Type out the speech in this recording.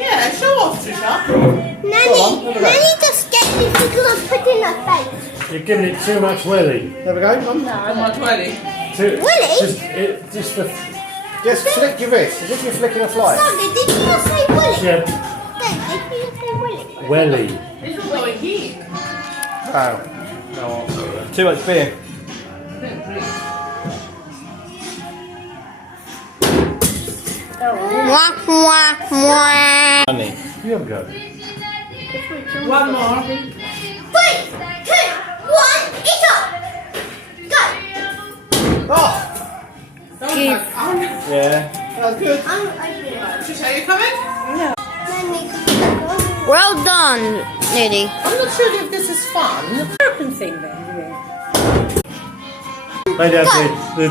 Yeah, show off, Trisha. Nanny just gets me because I'm putting her face. You're giving it too much willy. There we go, Mum. How much Willy? Willy? Just flick your wrist as if you're flicking a fly. Daddy, did you not say Willy? Yeah, Dad, did you say Willy? welly. It's not going in. Oh. No. Too much beer. Mwah, mwah, mwah. Honey. You have a go. One more. 3, 2, 1, it's up. Go. Oh! Yeah. That's good. I'm opening it. Trisha, you coming? Nanny, go. Well done, Lily. I'm not sure if this is fun. Open thing then, yeah. Maybe that's the